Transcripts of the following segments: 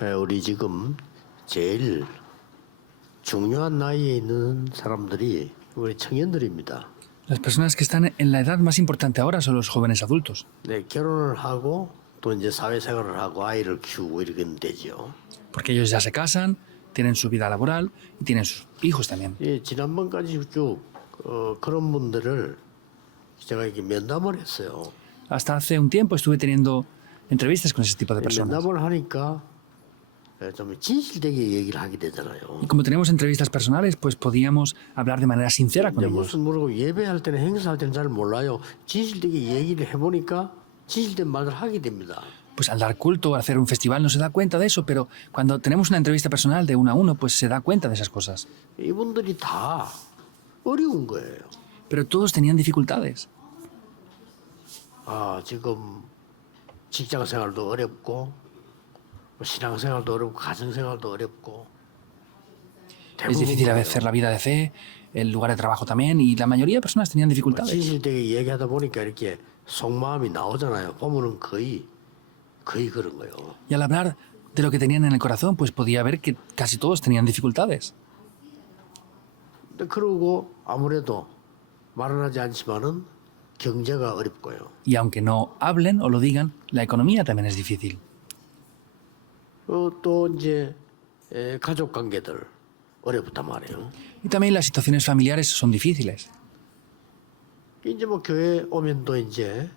우리 지금 제일 중요한 나이에 있는 사람들이 우리 청년들입니다. Las personas que están en la edad más importante ahora son los jóvenes adultos, 네, 결혼을 하고 또 이제 사회생활을 하고 아이를 키우고 이렇게 되죠. porque ellos ya se casan, tienen su vida laboral y tienen sus hijos también. 예, 지난번까지 쭉 그런 분들을 제가 이렇게 면담을 했어요. Hasta hace un tiempo estuve teniendo entrevistas con ese tipo de personas. 면담을 하니까 좀 진실되게 얘기를 하게 되잖아요. Y como tenemos entrevistas personales, pues podíamos hablar de manera sincera con 이제 ellos. 무슨 모르고 예배할 때는 행사할 때는 잘 몰라요. 진실되게 얘기를 해보니까 진실된 말을 하게 됩니다. Pues al dar culto, al hacer un festival, no se da cuenta de eso, pero cuando tenemos una entrevista personal de uno a uno, pues se da cuenta de esas cosas. 이분들이 다 어려운 거예요. Pero todos tenían dificultades. 지금 직장 생활도 어렵고 신앙 생활도 어렵고 가정 생활도 어렵고 Es difícil a veces hacer la vida de fe, el lugar de trabajo también, y la mayoría de personas tenían dificultades. 진실되게 얘기하다 보니까 이렇게 속마음이 나오잖아요. 보면은 거의 그런 거예요. Y al hablar de lo que tenían en el corazón, pues podía ver que casi todos tenían dificultades. 근데 그러고 아무래도 말은 하지 않지만은 경제가 어렵고요. Y aunque no hablen o lo digan, la economía también es difícil. 또 이제 가족 관계들 어렵단 말이에요. Y también las situaciones familiares son difíciles. 이제 뭐 교회 오면 또 이제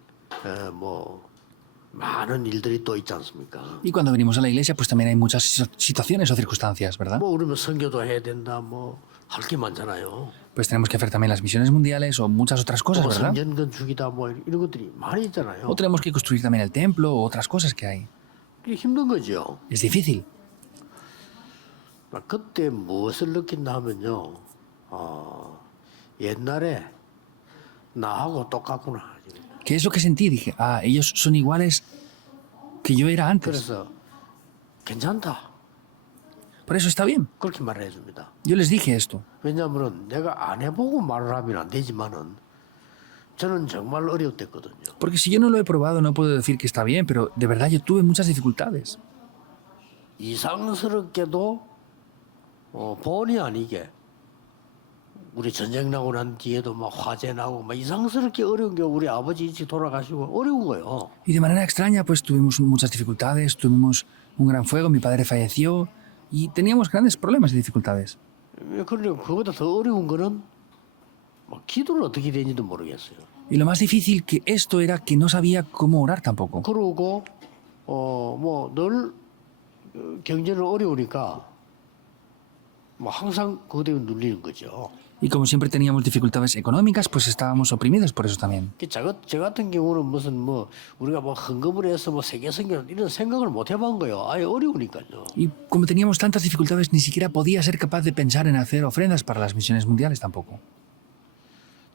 뭐 많은 일들이 또 있지 않습니까? Y cuando venimos a la iglesia, pues también hay muchas situaciones o circunstancias, ¿verdad? 뭐 우리면 선교도 해야 된다, 뭐 할 게 많잖아요. Pues tenemos que hacer también las misiones mundiales o muchas otras cosas, 뭐 ¿verdad? 성전건 주기다, 뭐 이런 것들이 많이 있잖아요. O tenemos que construir también el templo o otras cosas que hay. 이게 힘든 거죠. Es difícil. 그때 무엇을 느낀다 하면요, 옛날에 나하고 똑같구나. ¿Qué es lo que sentí? Dije, ellos son iguales que yo era antes. 그래서 괜찮다. Por eso está bien. 그렇게 말을 해줍니다. Yo les dije esto. 왜냐하면 내가 안 해보고 말을 하면 안 되지만은 저는 정말 어려웠댔거든요. Porque si yo no lo he probado, no puedo decir que está bien, pero de verdad yo tuve muchas dificultades. 이상스럽게도 본의 아니게 우리 전쟁 나고 난 뒤에도 막 화재 나고 막 이상스럽게 어려운 게 우리 아버지 일찍 돌아가시고 어려운 거예요. Y de manera extraña, pues tuvimos muchas dificultades, tuvimos un gran fuego, mi padre falleció y teníamos grandes problemas y dificultades. 그런데 그보다 더 어려운 거는 막 기도를 어떻게 되는지도 모르겠어요. Y lo más difícil que esto era que no sabía cómo orar tampoco. 그러고 뭐 늘 경제는 어려우니까 뭐 항상 그것 때문에 눌리는 거죠. Y como siempre teníamos dificultades económicas, pues estábamos oprimidos por eso también. 저 같은 경우는 무슨 뭐 우리가 뭐 헌금을 해서 뭐 세계 선교 이런 생각을 못 해본 거예요. 아예 어려우니까요. Y como teníamos tantas dificultades, ni siquiera podía ser capaz de pensar en hacer ofrendas para las misiones mundiales tampoco.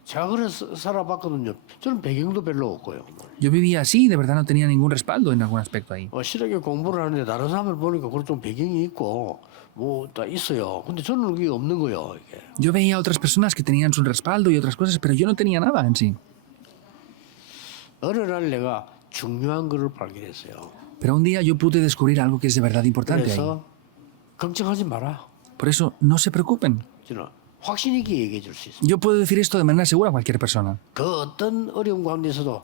제가 그래서 살아봤거든요. 저는 배경도 별로 없고요. Yo vivía así y de verdad no tenía ningún respaldo en algún aspecto ahí. 실하게 공부를 하는데 다른 사람을 보니까 그런 좀 배경이 있고 뭐 다 있어요. 근데 저는 그게 없는 거예요. 이게. Yo veía a otras personas que tenían su respaldo y otras cosas, pero yo no tenía nada en sí. 어느 날 내가 중요한 거를 발견했어요. Pero un día yo pude descubrir algo que es de verdad importante ahí. 그래서 걱정하지 마라. Por eso, no se preocupen. 저는 확신 있게 얘기해 줄 수 있어요. Yo puedo decir esto de manera segura a cualquier persona. 그 어떤 어려운 가운데서도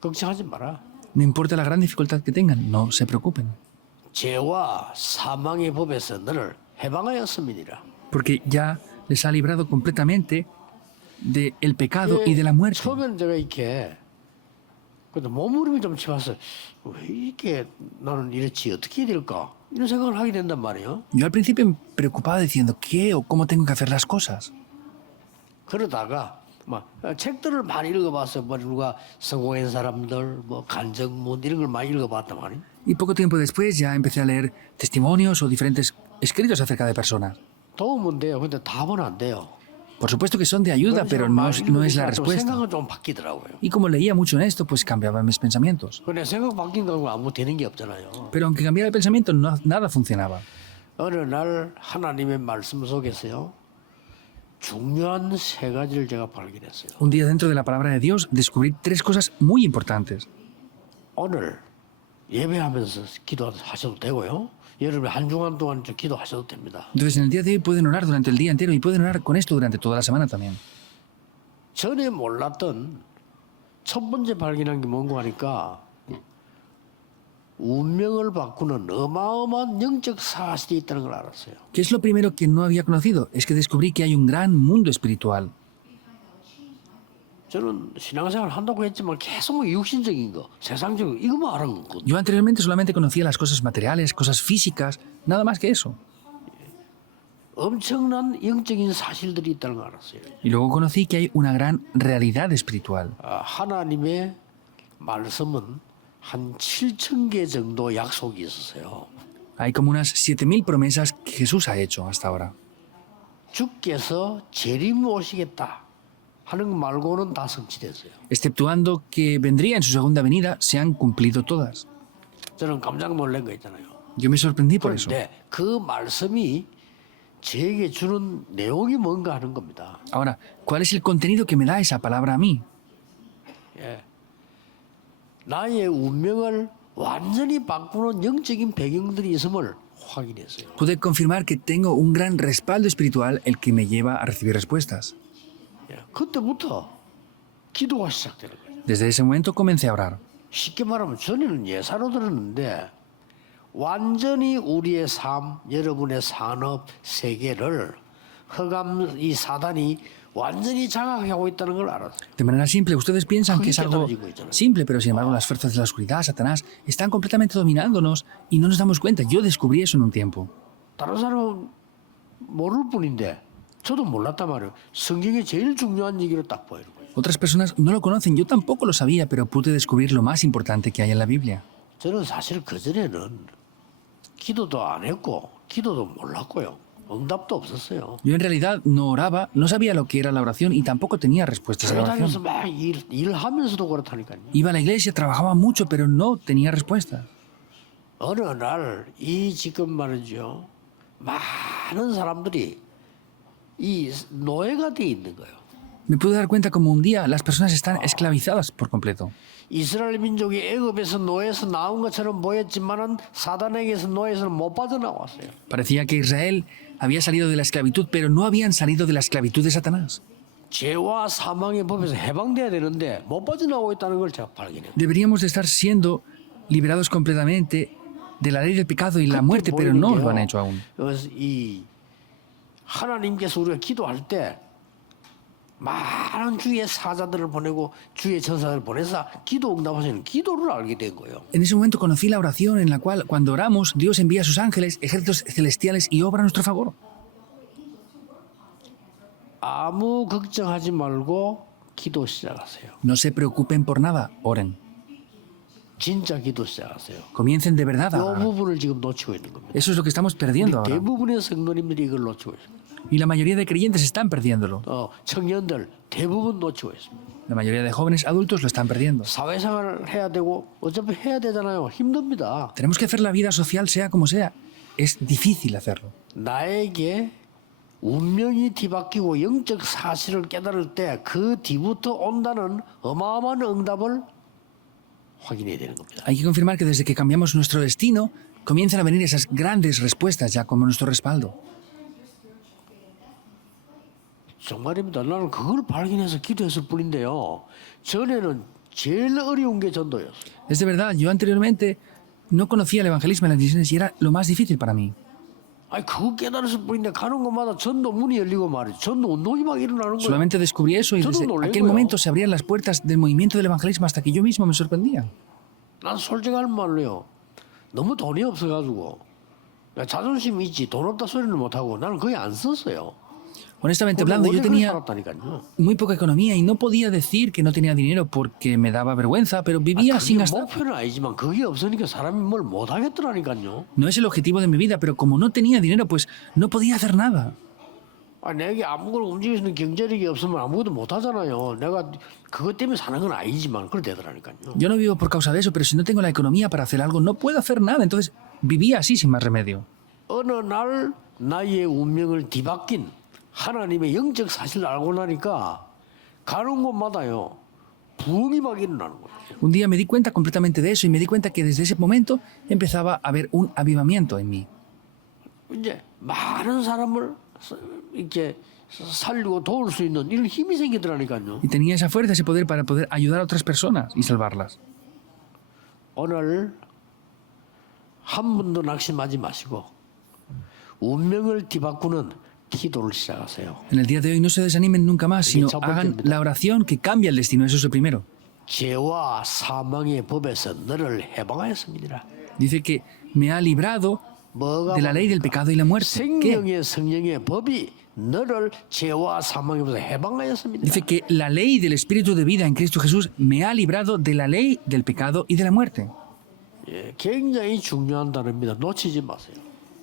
걱정하지 마라. No importa la gran dificultad que tengan, no se preocupen. 죄와 사망의 법에서 너를 해방하였음이니라. Porque ya les ha librado completamente del pecado y de la muerte. 처음에는 제가 이렇게 근데 몸부림이 좀 치와서 왜 이렇게 나는 이렇지 어떻게 해야 될까 이런 생각을 하게 된단 말이에요. Yo al principio me preocupaba diciendo qué o cómo tengo que hacer las cosas. 그러다가 막 책들을 많이 읽어봤어요. 뭐 누가 성공한 사람들, 뭐 간증문 이런 걸 많이 읽어봤단 말이에요. Y poco tiempo después ya empecé a leer testimonios o diferentes escritos acerca de personas. 도움은 돼요. 근데 답은 안 돼요. Por supuesto que son de ayuda, pero no es la respuesta. 생각은 좀 바뀌더라고요. Y como leía mucho en esto, pues cambiaban mis pensamientos. 근데 생각 바뀐 거 아무 되는 게 없잖아요. Pero aunque cambiara el pensamiento, nada funcionaba. 어느 날 하나님의 말씀 속에서요. 중요한 세 가지를 제가 발견했어요. Un día dentro de la palabra de Dios descubrí tres cosas muy importantes. 오늘 예배하면서 기도하셔도 되고요. 여러분 한 주간 동안 좀 기도하셔도 됩니다. Entonces, en el día de hoy pueden orar durante el día entero y pueden orar con esto durante toda la semana también. 전에 몰랐던 첫 번째 발견한 게 뭔가 하니까 운명을 바꾸는 어마어마한 영적 사실이 있다는 걸 알았어요. ¿Qué es lo primero que no había conocido? Es que descubrí que hay un gran mundo espiritual. 저는 신앙생활 한다고 했지만 계속 뭐 육신적인 거, 세상적인 거 이것만 알았거든요. Yo anteriormente solamente conocía las cosas materiales, cosas físicas, nada más que eso. 엄청난 영적인 사실들이 있다는 걸 알았어요. Y luego conocí que hay una gran realidad espiritual. 하나님의 말씀은 한 7,000개 정도 약속이 있었어요. Hay como unas 7.000 promesas que Jesús ha hecho hasta ahora. 주께서 재림 오시겠다 하는 거 말고는 다 성취됐어요. Exceptuando que vendría en su segunda venida, se han cumplido todas. 저는 깜짝 놀란 거 있잖아요. Yo me sorprendí por eso. 그런데 그 말씀이 저에게 주는 내용이 뭔가 하는 겁니다. Ahora, ¿cuál es el contenido que me da esa palabra a mí? 예. 나의 운명을 완전히 바꾸는 영적인 배경들이 있음을 확인했어요. Pude confirmar que tengo un gran respaldo espiritual el que me lleva a recibir respuestas. 예. 그때부터 기도가 시작되는 거예요. Desde ese momento comencé a orar. 쉽게 말하면 전에는 예사로 들었는데 완전히 우리의 삶, 여러분의 산업 세계를 흑암 이 사단이 완전히 장악하고 있다는 걸 알았어요. De manera simple, ustedes piensan que es algo simple, pero sin embargo las fuerzas de la oscuridad, Satanás, están completamente dominándonos y no nos damos cuenta. Yo descubrí eso en un tiempo. 다른 사람은 모를 뿐인데 저도 몰랐단 말이에요. 성경에 제일 중요한 얘기를 딱 보이는 거예요. Otras personas no lo conocen, yo tampoco lo sabía, pero pude descubrir lo más importante que hay en la Biblia. 저는 사실 그전에는 기도도 안 했고 기도도 몰랐고요. 응답도 없었어요. Yo en realidad no oraba, no sabía lo que era la oración y tampoco tenía respuestas a la 교회 다니면서 oración. 막 일하면서도 그렇다니까요. Iba a la iglesia, trabajaba mucho, pero no tenía respuesta. 어느 날 이 지금 말이죠. 많은 사람들이 이 노예가 돼 있는 거예요. Me pude dar cuenta como un día las personas están esclavizadas por completo. 이스라엘 민족이 애굽에서 노예에서 나온 것처럼 보였지만은 사단에게서 노예에서 못 빠져나왔어요. Parecía que Israel había salido de la esclavitud, pero no habían salido de la esclavitud de Satanás. 죄와 사망의 법에서 해방돼야 되는데 못 빠져나오고 있다는 걸 제가 발견해요. Deberíamos de estar siendo liberados completamente de la ley del pecado y la muerte, pero no lo han hecho aún. 그래서 이 하나님께서 우리가 기도할 때 많은 주의 사자들을 보내고 주의 전사들을 보내서 기도 응답하시는 기도를 알게 된 거예요. En ese momento conocí la oración en la cual, cuando oramos, Dios envía a sus ángeles, ejércitos celestiales y obra a nuestro favor. 아무 걱정하지 말고 기도 시작하세요. No se preocupen por nada, oren. 진짜 기도 시작하세요. Comiencen de verdad a 이 orar. 부분을 지금 놓치고 있는 겁니다. Eso es lo que estamos perdiendo ahora. 대부분의 성도님들이 이걸 놓치고 있습니다. Y la mayoría de creyentes están perdiéndolo. 청년들 대부분 놓치고 있습니다. La mayoría de jóvenes adultos lo están perdiendo. 사회생활을 해야 되고 어차피 해야 되잖아요. 힘듭니다. Tenemos que hacer la vida social sea como sea. Es difícil hacerlo. 나에게 운명이 뒤바뀌고 영적 사실을 깨달을 때 그 뒤부터 온다는 어마어마한 응답을 확인해야 되는 겁니다. Hay que confirmar que desde que cambiamos nuestro destino, comienzan a venir esas grandes respuestas ya como nuestro respaldo. 정말입니다. 나는 그걸 발견해서 기도했을 뿐인데요. 전에는 제일 어려운 게 전도였어요. Es de verdad, yo anteriormente no conocía el evangelismo en las misiones y era lo más difícil para mí. 아니 그거 깨달았을 뿐인데 가는 곳마다 전도 문이 열리고 말이죠. 전도 운동이 막 일어나는 거예요. Solamente descubrí eso y desde aquel momento se abrían las puertas del movimiento del evangelismo hasta que yo mismo me sorprendía. 난 솔직한 말로요. 너무 돈이 없어가지고 자존심이 있지 돈 없다 소리는 못하고 나는 거의 안 썼어요. Honestamente hablando, yo tenía 살았다니까요. muy poca economía y no podía decir que no tenía dinero porque me daba vergüenza, pero vivía sin 그게 gastar. 목표는 아니지만 그게 없으니까 사람이 뭘 못하겠더라니까요. No es el objetivo de mi vida, pero como no tenía dinero, pues no podía hacer nada. 내게 아무거나 움직일 수 있는 경제력이 없으면 아무것도 못하잖아요. 내가 그것 때문에 사는 건 아니지만 그래 되더라니까요. Yo no vivo por causa de eso, pero si no tengo la economía para hacer algo, no puedo hacer nada. Entonces vivía así sin más remedio. 어느 날 나의 운명을 뒤바뀐 하나님의 영적 사실을 알고 나니까 가는 곳마다요 부흥이 막 일어나는 거예요. Un día me di cuenta completamente de eso y me di cuenta que desde ese momento empezaba a haber un avivamiento en mí. 이제 많은 사람을 이렇게 살리고 도울 수 있는 이런 힘이 생기더라니까요. Y tenía esa fuerza, ese poder para poder ayudar a otras personas y salvarlas. 오늘 한 번도 낙심하지 마시고 운명을 뒤바꾸는 기도를 시작하세요. En el día de hoy no se desanimen nunca más, sino hagan la oración que cambia el destino. Eso es lo primero. 죄와 사망의 법에서 너를 해방하였습니다. Dice que me ha librado 뭐가 de la ley del pecado y la muerte. ¿Qué? 생명의 성령의 법이 너를 죄와 사망의 법에서 해방하였습니다. Dice que la ley del Espíritu de vida en Cristo Jesús me ha librado de la ley del pecado y de la muerte. 예, 굉장히 중요한 단어입니다. 놓치지 마세요.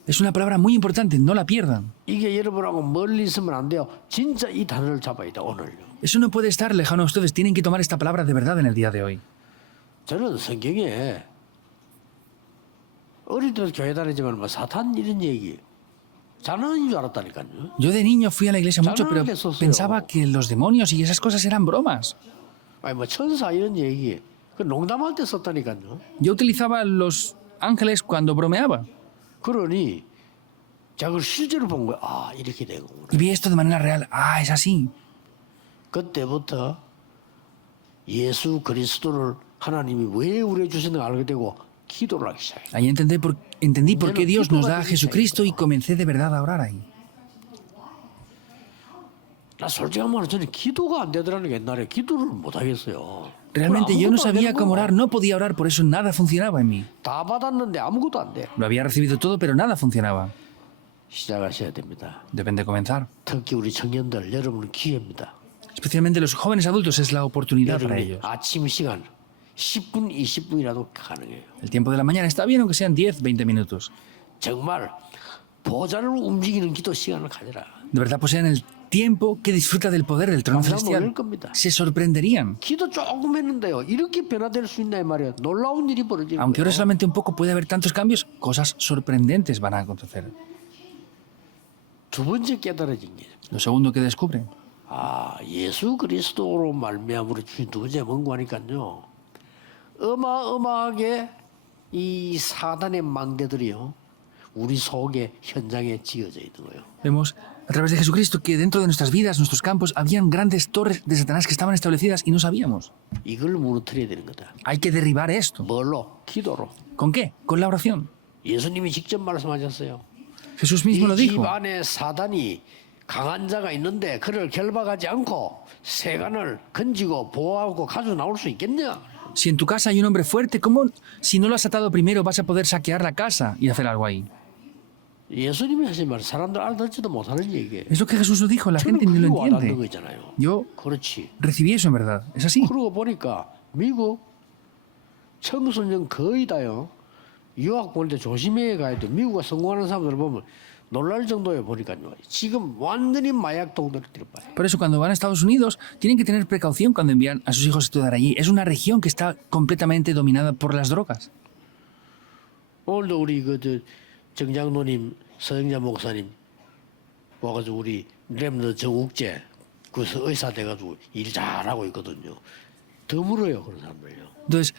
Es una palabra muy importante, no la pierdan. 이게 여러분하고 멀리 있으면 안 돼요. 진짜 이 단어를 잡아야 돼 오늘요. Eso no puede estar lejano a ustedes, tienen que tomar esta palabra de verdad en el día de hoy. 저는 성경에 어릴 때부터 교회 다니지만 뭐 사탄 이런 얘기 장난인 줄 알았다니까요. Yo de niño fui a la iglesia mucho, pero pensaba que los demonios y esas cosas eran bromas. 아니 뭐 천사 이런 얘기 그 농담할 때 썼다니까요. Yo utilizaba los ángeles cuando bromeaba. 그러니 제가 그걸 실제로 본 거야. 아 이렇게 되고. Y vi esto de manera real. Ah, es así. 그때부터 예수 그리스도를 하나님이 왜 우리에게 주시는가 알게 되고 기도를 하기 시작해. Ahí entendí por qué Dios nos da a Jesucristo y comencé de verdad a orar ahí. 나 솔직히 말하면 저는 기도가 안 되더라는 게 옛날에 기도를 못 하겠어요. Realmente yo no sabía cómo orar, no podía orar, por eso nada funcionaba en mí. 다 받았는데 아무것도 안 돼. Lo había recibido todo, pero nada funcionaba. 시작하셔야 됩니다. Deben de comenzar. 특히 우리 청년들 여러분은 기회입니다. Especialmente los jóvenes adultos es la oportunidad para 여러분이 ellos. 아침 시간 10분, 20분이라도 가능해요. El tiempo de la mañana está bien, aunque sean 10, 20 minutos. 정말 보좌를 움직이는 기도 시간을 가져라. De verdad posean el tiempo que disfruta del poder del trono 깜짝 celestial. 놀랄 겁니다. Se sorprenderían. 기도 조금 했는데요. 이렇게 변화될 수 있나 이 말이에요. 놀라운 일이 벌어질 Aunque ore 거예요. solamente un poco, puede haber tantos cambios, cosas sorprendentes van a acontecer. 두 번째 깨달아진 게 Lo segundo que descubren, 아, 예수 그리스도로 말미암으로 주신 두 번째 뭔고 하니까요. 어마어마하게 이 사단의 망대들이요. 우리 속에 현장에 지어져 있는 거예요. vemos a través de Jesucristo que dentro de nuestras vidas, nuestros campos, habían grandes torres de Satanás que estaban establecidas y no sabíamos. 이걸 무너뜨려야 되는 거다. Hay que derribar esto. 뭘로? 기도로. ¿Con qué? Con la oración. 예수님이 직접 말씀하셨어요. Jesús mismo lo 이 집 dijo. 안에 사단이 강한 자가 있는데 그를 결박하지 않고 세간을 건지고 보호하고 가져 나올 수 있겠냐? Si en tu casa hay un hombre fuerte, ¿cómo si no lo has atado primero vas a poder saquear la casa y hacer algo ahí? 예수님이 하신 말 사람들 알아듣지도 못하는 얘기예요. Es lo que Jesús nos dijo, la 저는 gente ni 그게 lo 와닿는 entiende. 거잖아요. Yo 그렇지. recibí eso en verdad, es así. 그러고 보니까 미국 청소년 거의 다요. 유학 보낼 때 조심해 가야 돼. 미국에 성공하는 사람들 보면 놀랄 정도에 보니까요. 지금 완전히 마약 동들이 봐요. Por eso cuando van a Estados Unidos tienen que tener precaución cuando envían a sus hijos a estudiar allí. Es una región que está completamente dominada por las drogas. 오늘도 우리 그 정장로님, 서영자 목사님 와가지고 우리 렘너 정욱제 그 의사 돼가지고 일 잘하고 있거든요. 드물어요 그런 사람들요. Entonces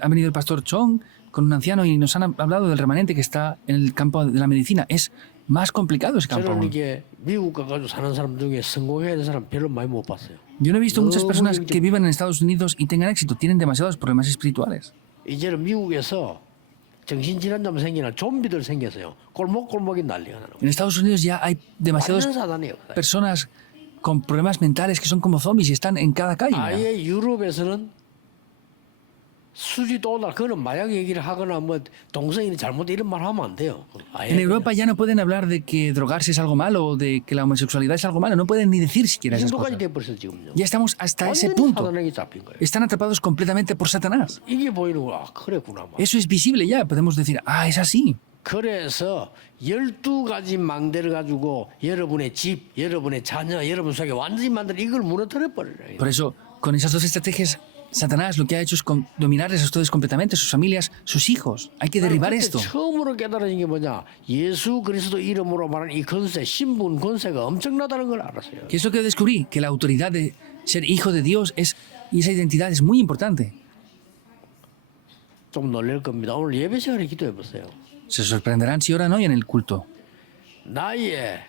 ha venido el pastor Chong con un anciano y nos han hablado del remanente que está en el campo de la medicina. Es más complicado ese campo 저는 aún. 이게 미국 가가지고 사는 사람 중에 성공해야 되는 사람 별로 많이 못 봤어요. Yo no he visto muchas personas que vivan en Estados Unidos y tengan éxito. Tienen demasiados problemas espirituales. 이제는 미국에서 정신질환자만 생기나 좀비들 생겼어요. 골목골목이 난리가 나는 거예요. En Estados Unidos ya hay demasiadas 완전 사단이에요. personas con problemas mentales que son como zombies y están en cada calle. ya. 아예 유럽에서는 수지도달 그거는 마약 얘기를 하거나 뭐 동성이 잘못 이런 말 하면 안 돼요. 아예 En Europa ya no pueden hablar de que drogarse es algo malo o de que la homosexualidad es algo malo. No pueden ni decir siquiera 이 esas 정도까지 cosas. 돼버렸어 지금요. Ya estamos hasta ese 완전히 punto. 사단에게 잡힌 거예요. Están atrapados completamente por Satanás. 이게 보이는 거야. 아, 그랬구나. 막. Eso es visible ya. Podemos decir, ah, es así. 그래서 12가지 망대를 가지고 여러분의 집, 여러분의 자녀, 여러분 속에 완전히 만들어 이걸 무너뜨려 버려요. Por eso, con esas dos estrategias, Satanás lo que ha hecho es dominarles a ustedes completamente, sus familias, sus hijos. Hay que derribar esto. 처음으로 깨달아진 게 뭐냐? 예수 그리스도 이름으로 말하는 이 권세, 신분 권세가 엄청나다는 걸 알았어요. ¿Qué es lo que descubrí? Que la autoridad de ser hijo de Dios es Y esa identidad es muy importante. 좀 놀랄 겁니다. 오늘 예배 시간에 기도해 보세요. Se sorprenderán si oran hoy en el culto. 나의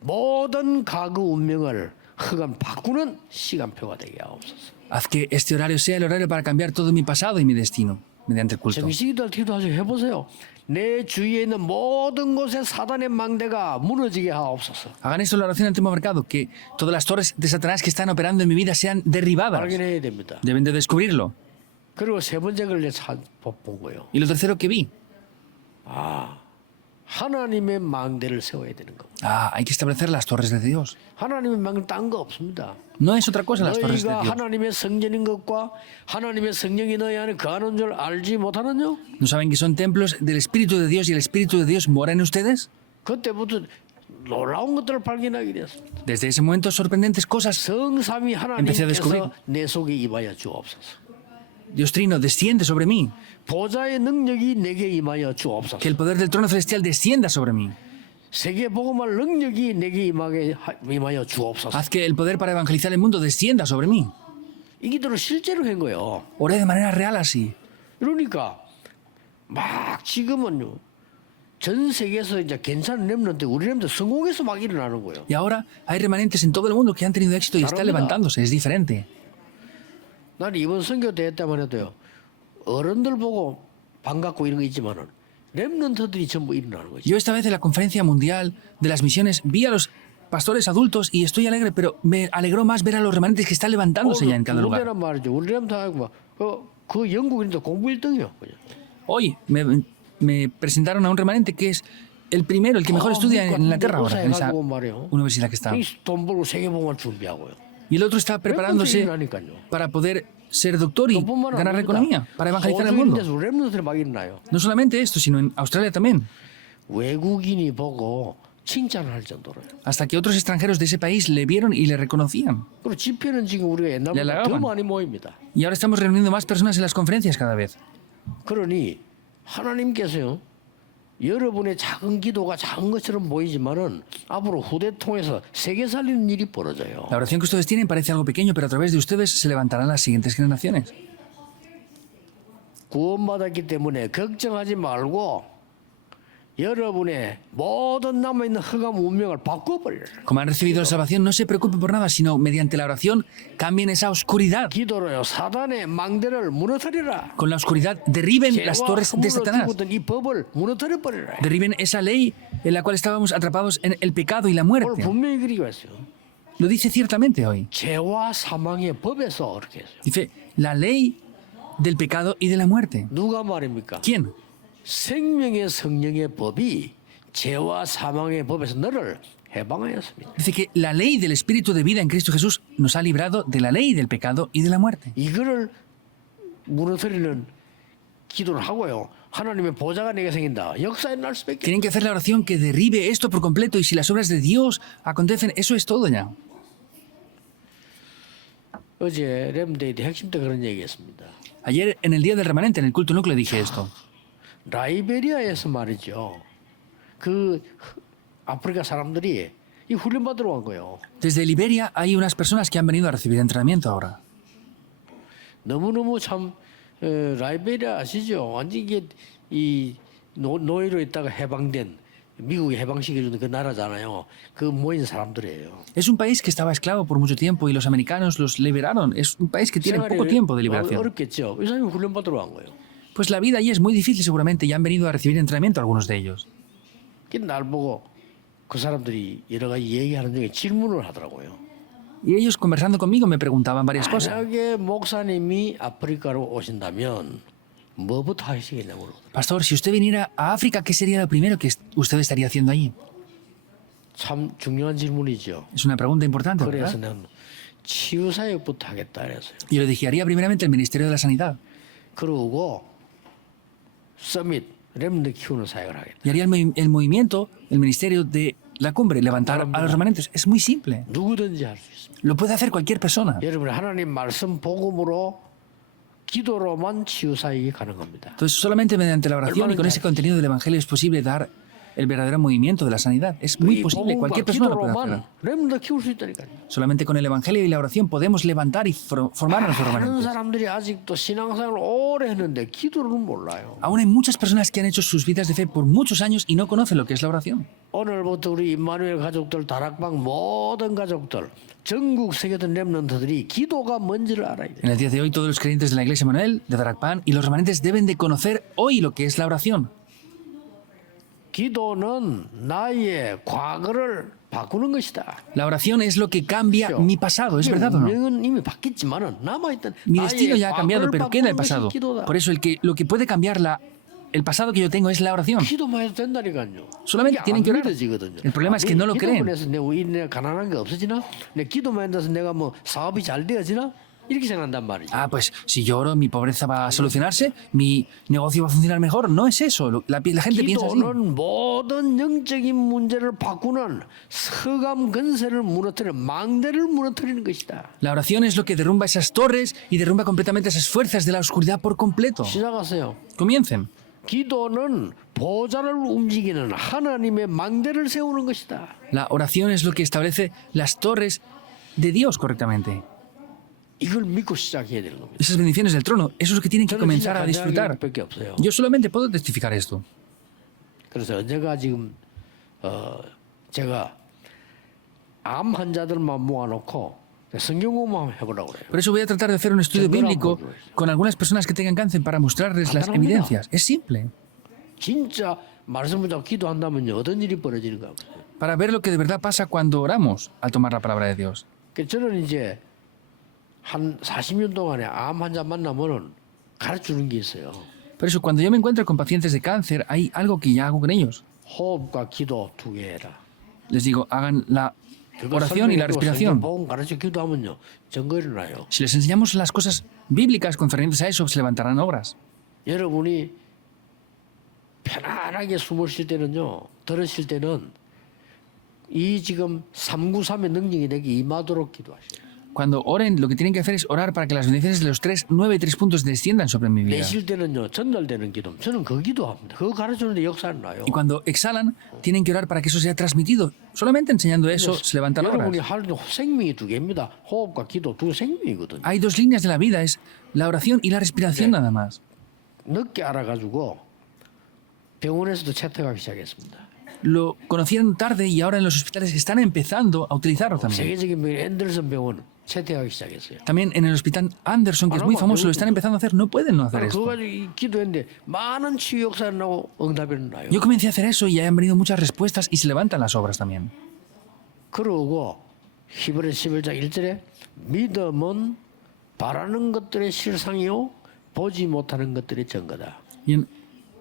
모든 과거 운명을 흑암 바꾸는 시간표가 되게 하옵소서. Haz que este horario sea el horario para cambiar todo mi pasado y mi destino mediante el culto. 정식이도 기도하시고 해보세요. 내 주위에 있는 모든 곳에 사단의 망대가 무너지게 하옵소서. Hagan esto en la oración del último mercado, que todas las torres de Satanás que están operando en mi vida sean derribadas. 발견해야 됩니다. Deben de descubrirlo. 그리고 세 번째 걸 보고요. Y lo tercero que vi, 하나님의 망대를 세워야 되는 겁니다. hay que establecer las torres de Dios. 하나님의 망대 딴거 없습니다. No es otra cosa las torres de 너희가 Dios. 하나님의 성전인 것과 하나님의 성령이 너희 안에 거하는 줄 알지 못하느냐? ¿No saben que son templos del Espíritu de Dios y el Espíritu de Dios mora en ustedes? 그때부터 놀라운 것들을 발견하게 되었습니다. Desde ese momento, sorprendentes cosas. 성삼위 Empecé a descubrir. 하나님께서 내 속에 임하여 주옵소서. Dios Trino, desciende sobre mí. 보좌의 능력이 내게 임하여 주옵소서. Que el poder del trono celestial descienda sobre mí. 세계 복음할 능력이 내게 임하여 주옵소서. Haz que el poder para evangelizar el mundo descienda sobre mí. 이 기도를 실제로 한 거예요. Oré de manera real así. 그러니까 막 지금은요. 전 세계에서 이제 괜찮은 렘넌트, 우리 렘넌트 성공해서 막 일어나는 거예요. Y ahora hay remanentes en todo el mundo que han tenido éxito y están levantándose. Es diferente. 나는 이번 선교 대회 때만 해도요. 어른들 보고 반갑고 이런 거 있지만은 렘넌트들이 전부 일어나는 거죠. Yo esta vez en la conferencia mundial de las misiones vi a los pastores adultos y estoy alegre, pero me alegró más ver a los remanentes que están levantándose ya en cada lugar. 누구나 말이죠. 우리 렘넌트하고 그 영국인도 공부 1등이요. Hoy me presentaron a un remanente que es el primero, el que mejor estudia en Inglaterra ahora, en esa universidad que está. 돈 벌고 세계 복음을 준비하고요. Y el otro está preparándose para poder ser doctor y ganar economía, para evangelizar el mundo. 렘넌트들이 막 일어나요. No solamente esto, sino en Australia también. 외국인이 보고 칭찬을 할 정도로요. Hasta que otros extranjeros de ese país le vieron y le reconocían. 그리고 집회는 지금 우리가 옛날보다 더 많이 모입니다. Y ahora estamos reuniendo más personas en las conferencias cada vez. 그러니 하나님께서요. 여러분의 작은 기도가 작은 것처럼 보이지만은 앞으로 후대 통해서 세계 살리는 일이 벌어져요. La oración que ustedes tienen parece algo pequeño, pero a través de ustedes se levantarán las siguientes generaciones. 구원받았기 때문에 걱정하지 말고 여러분의 모든 남아있는 흑암 운명을 바꿔버려요. Como han recibido la salvación, no se preocupen por nada, sino mediante la oración cambien esa oscuridad. 기도로요. 사단의 망대를 무너뜨리라. Con la oscuridad derriben las torres de Satanás. 이 법을 무너뜨려버리라. Derriben esa ley en la cual estábamos atrapados en el pecado y la 오늘 muerte. 분명히 그리고 했어요. Lo dice ciertamente hoy. 죄와 사망의 법에서 그렇게 했어요. Dice, la ley del pecado y de la muerte. 누가 말입니까? ¿Quién? 생명의 성령의 법이 죄와 사망의 법에서 너를 해방하였습니다. Dice que la ley del Espíritu de vida en Cristo Jesús nos ha librado de la ley del pecado y de la muerte. 이거를 무너뜨리는 기도를 하고요. 하나님의 보좌가 내게 생긴다. 역사에 날 수밖에. Tienen que hacer la oración que derribe esto por completo y si las obras de Dios acontecen, eso es todo ya. 어제 렘데이 핵심 때 그런 얘기했습니다. Ayer en el Día del Remanente, en el culto núcleo, dije esto. 라이베리아에서 말이죠. 그 아프리카 사람들이 이 훈련 받으러 간 거예요. Desde Liberia hay unas personas que han venido a recibir entrenamiento ahora. 너무너무 참 라이베리아 아시죠? 완전 이게 이 노예로 있다가 해방된 미국이 해방시켜주는 그 나라잖아요. 그 모인 사람들이에요. Es un país que estaba esclavo por mucho tiempo y los americanos los liberaron. Es un país que tiene poco tiempo de liberación. 어렵겠죠. 이 사람이 훈련 받으러 간 거예요. Pues la vida allí es muy difícil seguramente y han venido a recibir entrenamiento algunos de ellos. 날 보고 그 사람들이 여러 가지 얘기하는 중에 질문을 하더라고요. Y ellos conversando conmigo me preguntaban varias cosas. 만약에 목사님이 아프리카로 오신다면 뭐부터 하시겠냐고. Pastor, si usted viniera a África, ¿qué sería lo primero que usted estaría haciendo allí? 참 중요한 질문이죠. Es una pregunta importante, 그래서 ¿verdad? 난 치유사역부터 하겠다 그랬어요. Y lo dije, haría primeramente el Ministerio de la Sanidad. 그러고 서밋 렘넌트 키우는 사역을 하겠다. Y haría el movimiento, el Ministerio de la Cumbre, levantar a los remanentes. Es muy simple. 누구든지 할 수 있습니다. Lo puede hacer cualquier persona. 여러분 하나님 말씀 복음으로 기도로만 치유사역이 가능합니다. Entonces, solamente mediante la oración y con ese contenido del Evangelio es posible dar el verdadero movimiento de la sanidad. Es muy 이 posible, 복음과 cualquier persona lo puede hacer. 기도로만 렘넌트 키울 수 있다니까요. Solamente con el Evangelio y la oración podemos levantar y formar a nuestros 많은 remanentes. 사람들이 아직도 신앙생활을 오래 했는데 기도를 몰라요. Aún hay muchas personas que han hecho sus vidas de fe por muchos años y no conocen lo que es la oración. 오늘부터 우리 임마누엘 가족들, 다락방 모든 가족들, 전국 세계던 렘넌트들이 기도가 뭔지를 알아야 돼요. En el día de hoy, todos los creyentes de la Iglesia Manuel, de Darakpan y los remanentes deben de conocer hoy lo que es la oración. 기도는 나의 과거를 바꾸는 것이다. La oración es lo que cambia mi pasado, ¿es verdad o no? 운명은 이미 바뀌었지만은 남아있던 Mi destino ya ha cambiado, pero queda el pasado. 기도다. Por eso lo que puede cambiar el pasado que yo tengo es la oración. 기도만 해도 된다니까요. Solamente 이게 tienen 안 que orar. 믿어지거든요. El problema es que no lo creen. 기도만 해서 내 가난한 게 없어지나? 내 기도만 해서 내가 뭐 사업이 잘 되어지나? 이렇게 생각한단 말이죠. Ah, pues si yo oro, mi pobreza va a solucionarse, mi negocio va a funcionar mejor. No es eso. La gente piensa así. 기도는 모든 영적인 문제를 바꾸는 서감 근세를 무너뜨리는 망대를 무너뜨리는 것이다. La oración es lo que derrumba esas torres y derrumba completamente esas fuerzas de la oscuridad por completo. 시작하세요. Comiencen. 기도는 보좌를 움직이는 하나님의 망대를 세우는 것이다. La oración es lo que establece las torres de Dios correctamente. 이걸 믿고 시작해야 되는 겁니다. Esas bendiciones del trono, eso es lo que tienen que 저는 comenzar 진짜 a disfrutar. 밖에 없어요. Yo solamente puedo testificar esto. 그래서 제가 지금 제가 암 환자들만 모아놓고 성경 공부만 해보라고 그래요. Por eso voy a tratar de hacer un estudio bíblico con algunas personas que tengan cáncer para mostrarles las evidencias. Es simple. 진짜 말씀을 잡고 기도한다면요 어떤 일이 벌어지는가. Para ver lo que de verdad pasa cuando oramos al tomar la palabra de Dios. 저는 이제 한 40년 동안에 암 환자 만나면은 가르치는 게 있어요. Por eso cuando yo me encuentro con pacientes de cáncer, hay algo que ya hago con ellos. 호흡과 기도 두 개 해라. Les digo, hagan la 그거 oración y la 설명해주고 respiración. 성경 복음 가르쳐 기도하면요 증거 일어나요. Si les enseñamos las cosas bíblicas concernientes a eso, se levantarán obras. 여러분이 편안하게 숨을 쉴 때는요 들으실 때는 이 지금 393의 능력이 내게 임하도록 기도하세요. Cuando oren, lo que tienen que hacer es orar para que las bendiciones de los 3, 9 y 3 puntos desciendan sobre mi vida. 내쉴 때는요 전달되는 기도. 저는 그 기도합니다. 그거 가르치는데 역사는 나요. Y cuando exhalan, tienen que orar para que eso sea transmitido. Solamente enseñando eso, se levantan 여러분이 obras. 할 생명이 두 개입니다. 호흡과 기도 두 생명이거든요. Hay dos líneas de la vida, es la oración y la respiración nada más. 늦게 알아가지고 병원에서도 채택하기 시작했습니다. Lo conocieron tarde y ahora en los hospitales están empezando a utilizarlo también. 세계적인 병원 앤더슨 병원 채택하기 시작했어요. También en el hospital Anderson, que es muy famoso, lo están empezando a hacer. No pueden no hacer 그거 esto. 가지고 기도했는데 많은 치유 역사를 나고 응답이 나요. Yo comencé a hacer eso y han venido muchas respuestas y se levantan las obras también. 그러고 히브리서 11장 1절에 믿음은 바라는 것들의 실상이요 보지 못하는 것들의 증거다. Y en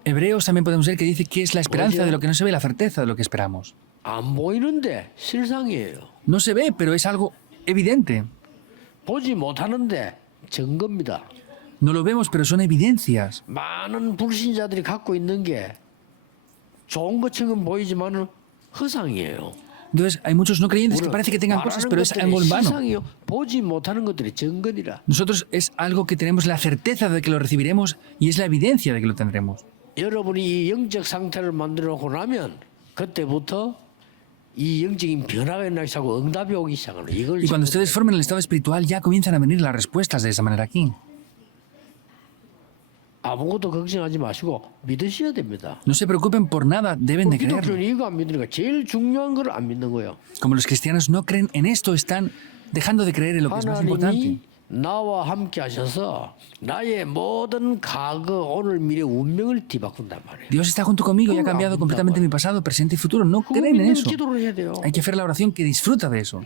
Hebreos también podemos ver que dice que es la esperanza de lo que no se ve, la certeza de lo que esperamos. 안 보이는데 실상이에요. No se ve, pero es algo evidente. 보지 못하는데 증거입니다. No lo vemos, pero son evidencias. 많은 불신자들이 갖고 있는 게 좋은 것처럼 보이지만은 허상이에요. Entonces, hay muchos no creyentes que parece que tengan cosas, pero es algo en vano. 실상이요. 보지 못하는 것들이 증거니라. Nosotros es algo que tenemos la certeza de que lo recibiremos y es la evidencia de que lo tendremos. 여러분이 이 영적 상태를 만들어 놓고 나면 그때부터 이 영적인 변화가 일어나기 시작하고 응답이 오기 시작하는 이걸 Y cuando ustedes formen el estado espiritual, ya comienzan a venir las respuestas de esa manera aquí. 아무것도 걱정하지 마시고 믿으셔야 됩니다. No se preocupen por nada, deben de creerlo. 기독교는 이거 안 믿으니까 제일 중요한 걸 안 믿는 거예요. Como los cristianos no creen en esto, están dejando de creer en lo que es más importante. 하나님이 나와 함께 하셔서 나의 모든 과거, 오늘, 미래 운명을 뒤바꾼단 말이에요. Dios está junto conmigo y ha cambiado completamente mi pasado, presente y futuro. No 그거 creen en 믿는 eso. 기도를 해야 돼요. Hay que hacer la oración que disfruta de eso.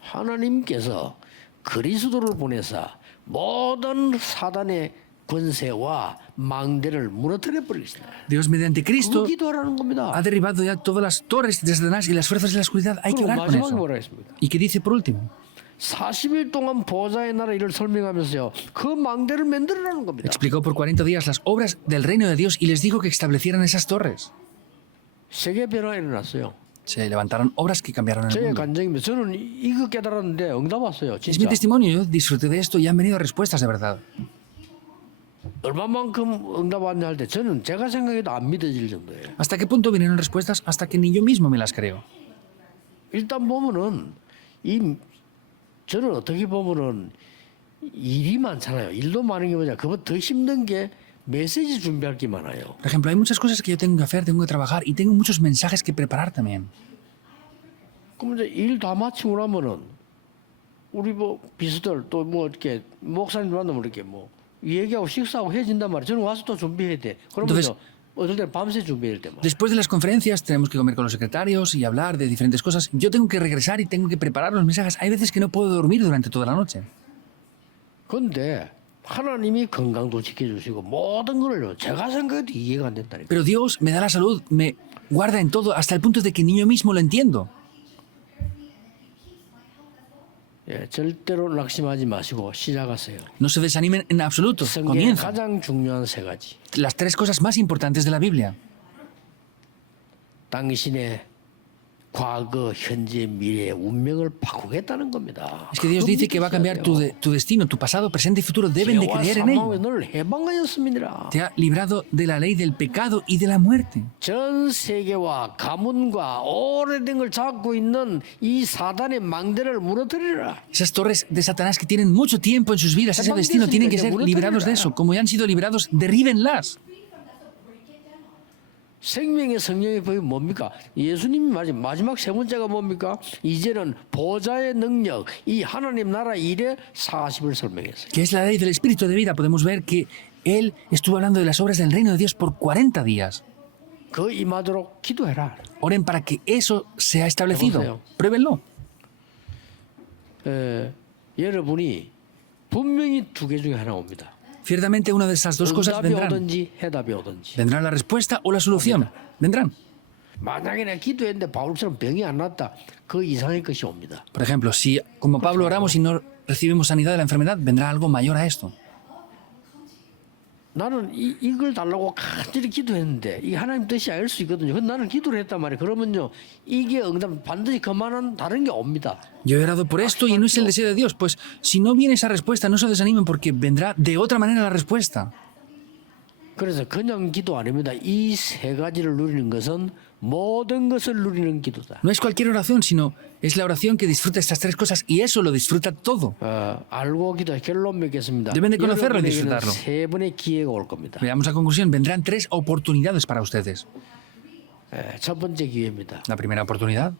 하나님께서 그리스도를 보내서 모든 사단의 권세와 망대를 무너뜨려 버리시다. Dios mediante 그거 Cristo 기도하라는 겁니다. ha derribado ya todas las torres de Satanás y las fuerzas de la oscuridad. Hay que 그리고 orar con 마지막에 eso. 뭐라 했습니까? ¿Y qué dice por último? 40일 동안 보좌의 나라 일을 설명하면서요. 그 망대를 만들어라는 겁니다. Explicó por 40 días las obras del reino de Dios y les dijo que establecieran esas torres. 세계 변화가 일어났어요. Se levantaron obras que cambiaron el 제 mundo. 간증입니다. 저는 이거 깨달았는데 응답 왔어요. Es mi 진짜. testimonio, yo disfruté de esto y han venido respuestas de verdad. 얼마만큼 응답 왔냐 할 때 저는 제가 생각해도 안 믿어질 정도예요. ¿Hasta qué punto vinieron respuestas? Hasta que ni yo mismo me las creo. 일단 보면은 저는 어떻게 보면은 일이 많잖아요. 일도 많은 게 뭐냐? 그보다 더 힘든 게 메시지 준비할 게 많아요. Por ejemplo, hay muchas cosas que yo tengo que hacer, tengo que trabajar y tengo muchos mensajes que preparar también. 그럼 이제 일 다 마치고 나면은 우리 뭐 비서들 또 뭐 이렇게 목사님 만나면 이렇게 뭐 얘기하고 식사하고 해진단 말이에요. 저는 와서 또 준비해야 돼. 그러면 Entonces, 어떨 때는 밤새 준비해야 돼. Después de las conferencias tenemos que comer con los secretarios y hablar de diferentes cosas. Yo tengo que regresar y tengo que preparar los mensajes. Hay veces que no puedo dormir durante toda la noche. 그런데 하나님이 건강도 지켜주시고 모든 걸 제가 생각해도 이해가 안 된다니까. Pero Dios me da la salud, me guarda en todo, hasta el punto de que ni yo mismo lo entiendo. 예, 절대로 낙심하지 마시고 시작하세요. No se desanimen en absoluto. 성경의 Comienza. 가장 중요한 세 가지. Las tres cosas más importantes de la Biblia. 당신의 과거, 현재, 미래의 운명을 바꾸겠다는 겁니다. Es que Dios dice que va a cambiar tu destino, tu pasado, presente y futuro. Deben de creer en ello. 늘 해방하였습니다. Te ha librado de la ley del pecado y de la muerte. 전 세계와 가문과 오래된 걸 잡고 있는 이 사단의 망대를 무너뜨리라. Esas torres de Satanás que tienen mucho tiempo en sus vidas, ese destino, tienen que ser liberados de eso. Como ya han sido liberados, derríbenlas. 생명의 성령의 법이 뭡니까? 예수님이 마지막 세 번째가 뭡니까? 이제는 보좌의 능력, 이 하나님 나라 일의 40을 설명했어요. Que es la ley del espíritu de vida. Podemos ver que Él estuvo hablando de las obras del reino de Dios por 40 días. 그 임하도록 기도해라. Oren para que eso sea establecido. 해보세요. Pruébenlo. 여러분이 분명히 두 개 중에 하나 옵니다. Ciertamente una de esas dos cosas 응답이 vendrán. 오든지 해답이 오든지. Vendrá la respuesta o la solución. Vendrán. 만약에 내가 기도했는데 바울처럼 병이 안 났다. 그 이상의 것이 옵니다. Por ejemplo, si como Pablo oramos y no recibimos sanidad de la enfermedad, vendrá algo mayor a esto. 나는 이걸 달라고 간절히 기도했는데 이 하나님 뜻이 아닐 수 있거든요. 근데 나는 기도를 했단 말이에요. 그러면요 이게 응답 반드시 그만한 다른 게 옵니다. Yo he orado por esto y no es el deseo de Dios. Pues si no viene esa respuesta, no se desanimen porque vendrá de otra manera la respuesta. 그래서 그냥 기도 아닙니다. 이 세 가지를 누리는 것은 모든 것을 누리는 기도다. No es cualquier oración, sino es la oración que disfruta estas tres cosas y eso lo disfruta todo. 알고 기도 결론 맺겠습니다. Deben de conocerlo y 여러분에게는 disfrutarlo. 세 번의 기회가 올 겁니다. Veamos la conclusión. Vendrán tres oportunidades para ustedes. 첫 번째 기회입니다. La primera oportunidad.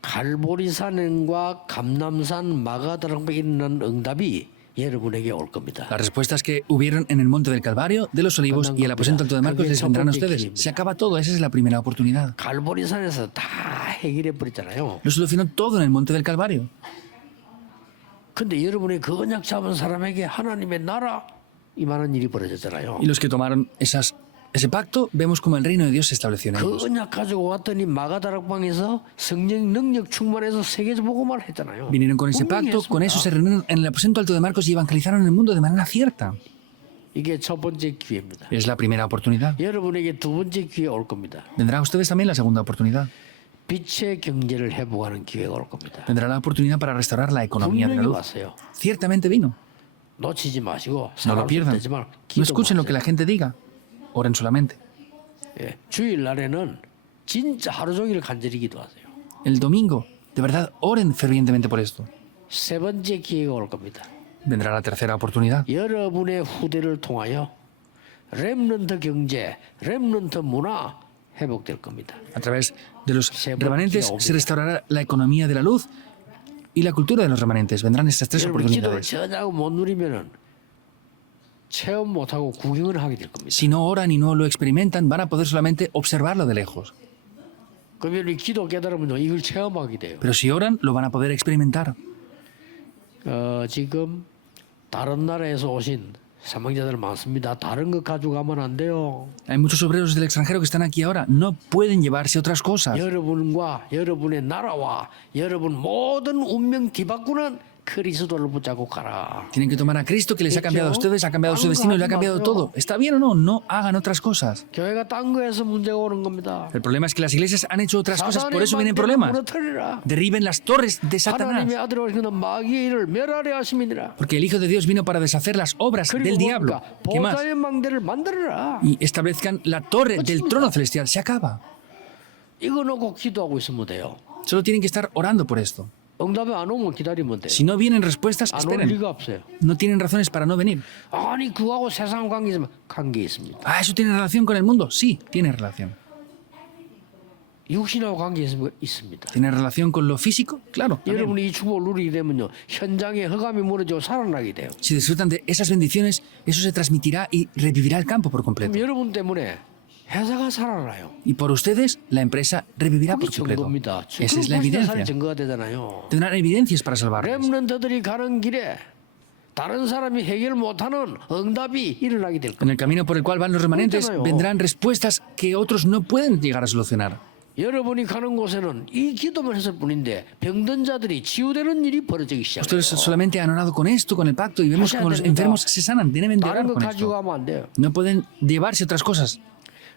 갈보리산과 감남산 마가다락방에 있는 응답이 여러분에게 올 겁니다. Las respuestas que hubieron en el monte del Calvario, de los Olivos y el aposento alto de Marcos les vendrán a ustedes. Se acaba todo. Esa es la primera oportunidad. 갈보리산에서 다 해결해 버렸잖아요. Lo solucionó todo en el monte del Calvario. 근데 여러분의 그 언약 잡은 사람에게 하나님의 나라 이만한 일이 벌어졌잖아요. Y los que tomaron ese pacto, vemos como el reino de Dios se estableció en 그 ellos. 언약 가지고 왔더니 마가다락방에서 성령 능력 충만해서 세계에서 복음을 했잖아요. Vinieron con ese 분명히 pacto, con eso se 했습니다. reunieron en el aposento alto de Marcos y evangelizaron el mundo de manera cierta. 이게 첫 번째 기회입니다. Es la primera oportunidad. 여러분에게 두 번째 기회 올 겁니다. Vendrá a ustedes también la segunda oportunidad. 빛의 경제를 회복하는 기회가 올 겁니다. Vendrá la oportunidad para restaurar la economía de la 분명히 luz. 왔어요. Ciertamente vino. 놓치지 마시고 No lo 사람 pierdan. 되지만 No escuchen lo que la 기도하세요. gente diga. Oren solamente. 예, 주일 날에는 진짜 하루 종일 간절히 기도하세요. El domingo, de verdad, oren fervientemente por esto. 세 번째 기회가 올 겁니다. Vendrá la tercera oportunidad. 여러분의 후대를 통하여 렘넌트 경제, 렘넌트 문화 회복될 겁니다. A través de los remanentes se restaurará la economía de la luz y la cultura de los remanentes. Vendrán estas tres 여러분 기도를 oportunidades. 전혀 못 누리면은 체험 못하고 구경을 하게 될 겁니다. Si no oran y no lo experimentan, van a poder solamente observarlo de lejos. 그러면 이 기도 깨달으면 이걸 체험하게 돼요. Pero si oran, lo van a poder experimentar. 지금 다른 나라에서 오신 사망자들 많습니다. 다른 거 가져가면 안 돼요. Hay muchos obreros del extranjero que están aquí ahora. No pueden llevarse otras cosas. 여러분과 여러분의 나라와 여러분 모든 운명 뒤바꾸는 그리스도를 붙잡고 가라. Tienen que tomar a Cristo que les ha cambiado a ustedes, ha cambiado su destino y lo ha cambiado todo. ¿Está bien o no? No hagan otras cosas. 교회가 딴 거에서 문제가 오는 겁니다. El problema es que las iglesias han hecho otras cosas, por 사단의 eso vienen 망대를 problemas. 무너뜨리라. Derriben las torres de Satanás. 하나님의 아들 오신 그는 마귀의 일을 멸하려 하심이니라. Porque el Hijo de Dios vino para deshacer las obras del 그리고 diablo. 뭡니까? ¿Qué más? 보좌의 망대를 만들어라. Y establezcan la torre del trono celestial. Se acaba. 이거 놓고 기도하고 있으면 돼요. Solo tienen que estar orando por esto. 응답이 안 오면 기다리면 돼요. Si no vienen respuestas, 안 올 esperen. 리가 없어요. No tienen razones para no venir. 아니 그하고 세상 관계 있으면 관계 있습니다. Ah, ¿eso tiene relación con el mundo? Sí, tiene relación. 육신하고 관계 있습니다. ¿Tiene relación con lo físico? Claro. también. 여러분이 이 축복을 누리게 되면요 현장에 흑암이 무너지고 살아나게 돼요. Si disfrutan de esas bendiciones, eso se transmitirá y revivirá el campo por 그럼 completo. 여러분 때문에 회사가 살아나요. Y por ustedes, la empresa revivirá 그게 por completo. 증거입니다. Esa es la 살이 evidencia. 증거가 되잖아요. Tendrán evidencias para salvarles. 렘넌트들이 가는 길에 다른 사람이 해결 못하는 응답이 일어나게 될 En 겁니다. el camino por el cual van los remanentes, 그렇잖아요. vendrán respuestas que otros no pueden llegar a solucionar. 여러분이 가는 곳에는 이 기도만 했을 뿐인데 병든 자들이 치유되는 일이 벌어지기 Ustedes 시작해요. solamente han orado con esto, con el pacto, y vemos como los enfermos se sanan. Deben de orar 다른 거 con 가지고 esto. 가면 안 돼요. No pueden llevarse otras cosas.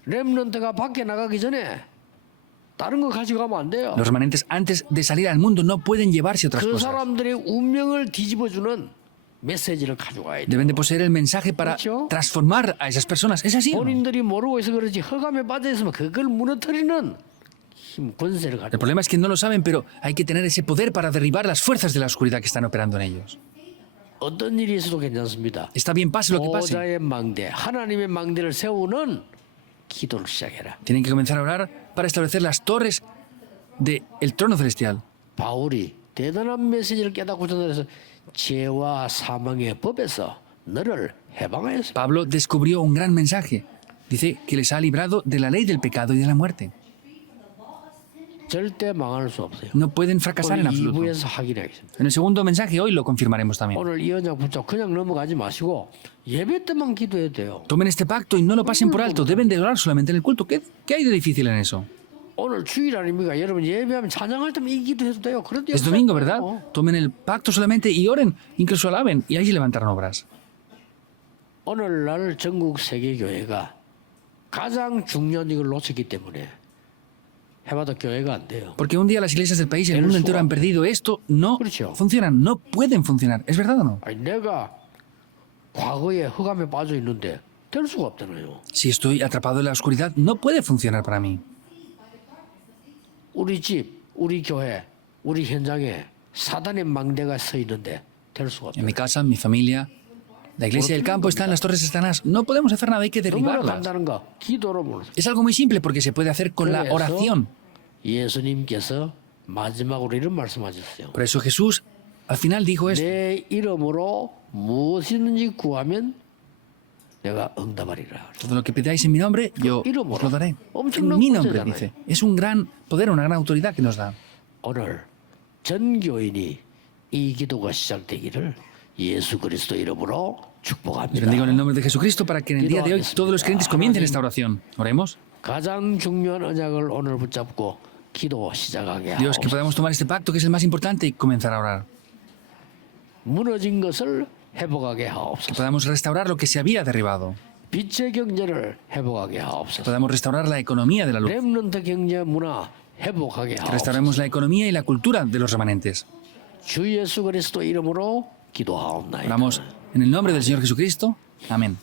렘넌트가 밖에 나가기 전에 다른 거 가지고 가면 안 돼요. Los remanentes, antes de salir al mundo, no pueden llevarse otras 그 cosas. 사람들의 운명을 뒤집어주는 메시지를 가져가야 돼요. Deben de poseer el mensaje para 그렇죠? transformar a esas personas. ¿Es así o no? 본인들이 모르고 있어 그렇지 허감에 빠져 있으면 그걸 무너뜨리는 힘 권세를 El 가지고. problema es que no lo saben, pero hay que tener ese poder para derribar las fuerzas de la oscuridad que están operando en ellos. 어떤 일이 있어도 괜찮습니다. Está bien, pase lo que pase. 보좌의 망대, 하나님의 망대를 세우는 기도를 시작해라. Tienen que comenzar a orar para establecer las torres del trono celestial. 바울이 대단한 메시지를 깨닫고 전달해서 죄와 사망의 법에서 너를 해방하였습니다. Pablo descubrió un gran mensaje. Dice que les ha librado de la ley del pecado y de la muerte. 절대 망할 수 없어요. No pueden fracasar en 오늘 absoluto. 2부에서 확인하겠습니다. En el segundo mensaje hoy lo confirmaremos también. 오늘 이 언약 붙잡고 그냥 넘어가지 마시고 예배 때만 기도해도 돼요. Tomen este pacto y no lo pasen por alto. Deben de orar solamente en el culto. ¿Qué hay de difícil en eso? 오늘 주일 아닙니까? 여러분 예배하면 찬양할 때만 이 기도해도 돼요. 그래도 Es domingo, ¿verdad? Tomen el pacto solamente y oren, incluso alaben, y ahí se levantarán obras. 오늘날 전국 세계 교회가 가장 중요한 이걸 놓쳤기 때문에 해봐도 교회가 안 돼요. Porque un día las iglesias del país y el mundo entero han perdido esto, no 그렇죠. funcionan, no pueden funcionar. ¿Es verdad o no? 아니 내가 과거에 흑암에 빠져 있는데 될 수가 없잖아요. Si estoy atrapado en la oscuridad, no puede funcionar para mí. 우리 집, 우리 교회, 우리 현장에 사단의 망대가 서 있는데 될 수가 En 없어요. mi casa, en mi familia, la iglesia del campo está en las torres de Satanás. No podemos hacer nada, hay que 너무나 derribarlas. 간단한 거 기도로 몰라. Es algo muy simple porque se puede hacer con la 그래서 oración. 예수님께서 마지막으로 이런 말씀하셨어요. Por eso Jesús al final dijo esto. 내 이름으로 무엇이든지 구하면 내가 응답하리라. Todo lo que pidáis en mi nombre, yo os lo daré. En mi nombre, dice. Es un gran poder, una gran autoridad que nos da. 오늘 전 교인이 이 기도가 시작되기를 예수 그리스도 이름으로 Les 축복합니다. bendigo en el nombre de Jesucristo para que en el día de hoy todos los creyentes comiencen esta oración. Oremos. 가장 중요한 언약을 오늘 붙잡고 기도 시작하게 Dios, que 하옵소서. podamos tomar este pacto que es el más importante y comenzar a orar. 무너진 것을 회복하게 Que 하옵소서. podamos restaurar lo que se había derribado. 빛의 경제를 회복하게 하옵소서. Podamos restaurar la economía de la luz. 렘넌트 경제 문화 회복하게 하옵소서. Restauremos la economía y la cultura de los remanentes. 주 예수 그리스도 이름으로 기도하옵나이다. Oramos en el nombre del Señor Jesucristo. Amén.